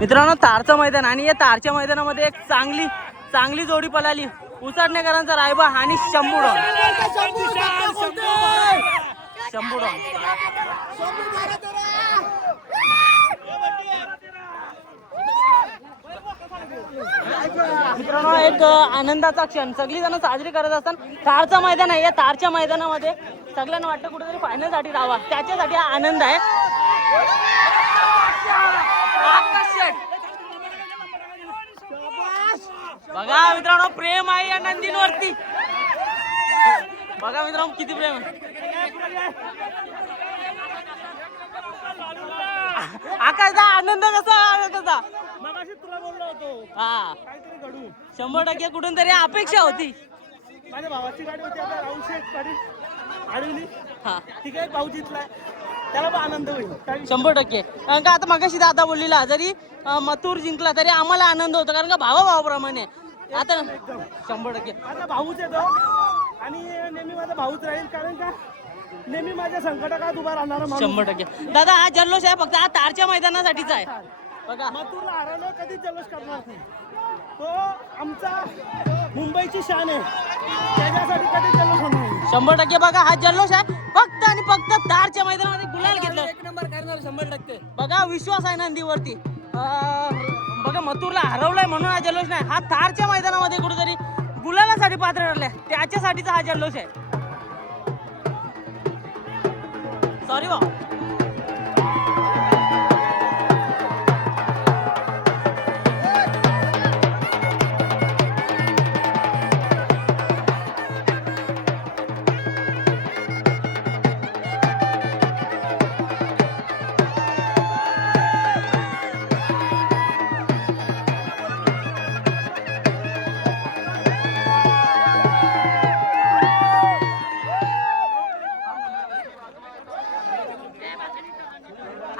मित्रांनो तारचं मैदान आणि या तारच्या मैदानामध्ये एक चांगली जोडी पळाली. उसाटणेकरांचा रायबा आणि शंभूडॉन. मित्रांनो एक आनंदाचा क्षण सगळी जण साजरी करत असताना तारचं मैदान आहे. या तारच्या मैदानामध्ये सगळ्यांना वाटतं कुठेतरी फायनल साठी राहावा, त्याच्यासाठी हा आनंद आहे. बघा मित्रांनो प्रेम आहे या नंदींवरती. बघा मित्रांनो किती प्रेम आहे. आकाशचा आनंद कसा त्याचा तुला बोललो होतो हा काहीतरी घडू 100% कुठून तरी अपेक्षा होती. माझ्या भावाची गाडी होती आता राऊशेठ गाडी अडवली. हा ठीक आहे भाऊ जिंकलाय त्याला पण आनंद होईल 100%. कारण का आता मगाशी दादा बोललेला जरी मथुर जिंकला तरी आम्हाला आनंद होतो कारण का भावाप्रमाणे. आता 100% माझा भाऊच येतो आणि नेहमी माझा भाऊच राहील कारण का नेहमी माझ्या संकटात उभा राहणार 100%. दादा हा जल्लोष आहे फक्त हा तारच्या मैदानासाठीच आहे. बघा मथुरला हरवलं कधीच जल्लोष करणार नाही. तो आमचा मुंबईची शान आहे त्याच्यासाठी कधीच जल्लोष होणार नाही. 100%. बघा हा जल्लोष आहे फक्त आणि फक्त तारच्या मैदानामध्ये गुलाल घेतलं. 1 नंबर करणार 100%. बघा विश्वास आहे नंदीवरती. बघा मथुरला हरवलाय म्हणून हा जल्लोष नाही, हा तारच्या मैदानामध्ये कुठेतरी गुलालासाठी पात्र ठरलाय त्याच्यासाठीचा हा जल्लोष आहे. सॉरी बा.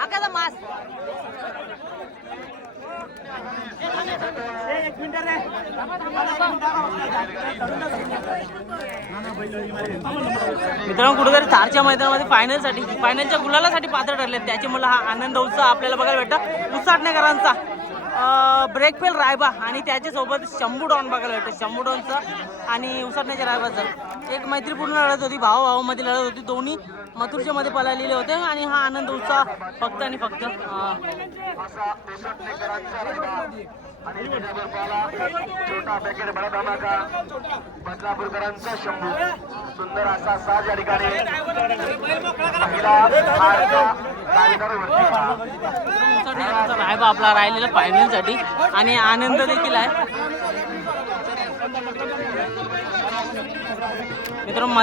आकाचा मास एक मिनिट रे मित्रांनो कुठेतरी तारच्या मैदानामध्ये फायनलच्या गुलालासाठी पात्र ठरले त्याच्यामुळे हा आनंद उत्साह आपल्याला बघायला भेटतो. उसाटणेकरांचा ब्रेकफेल रायबा आणि त्याच्यासोबत शंभूडॉन बघायला भेटतं. शंभूडॉनचं आणि उसाटण्याच्या रायबाचं एक मैत्रीपूर्ण लढत होती, भावामध्ये लढत होती. दोन्ही मथुरच्या मध्ये पळालेले होते आणि हा आनंद उत्साह फक्त आणि फक्त छोटा पॅकेट बडा धमाका बदलापूरकरांचा शंभू सुंदर असा साज या ठिकाणी रायबा आपला राहिलेला फायनल साठी आणि आनंद देखील आहे. मित्रांनो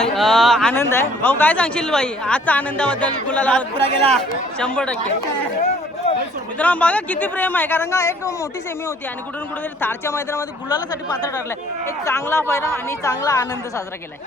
आनंद आहे. भाऊ काय सांगशील बाई आजचा आनंदाबद्दल गुलाला गेला 100%. मित्रांनो बघा किती प्रेम आहे कारण का एक मोठी सेमी होती आणि कुठून कुठेतरी तारच्या मैदानामध्ये गुलालासाठी पात्र ठरलाय. एक चांगला पैरा आणि चांगला आनंद साजरा केलाय.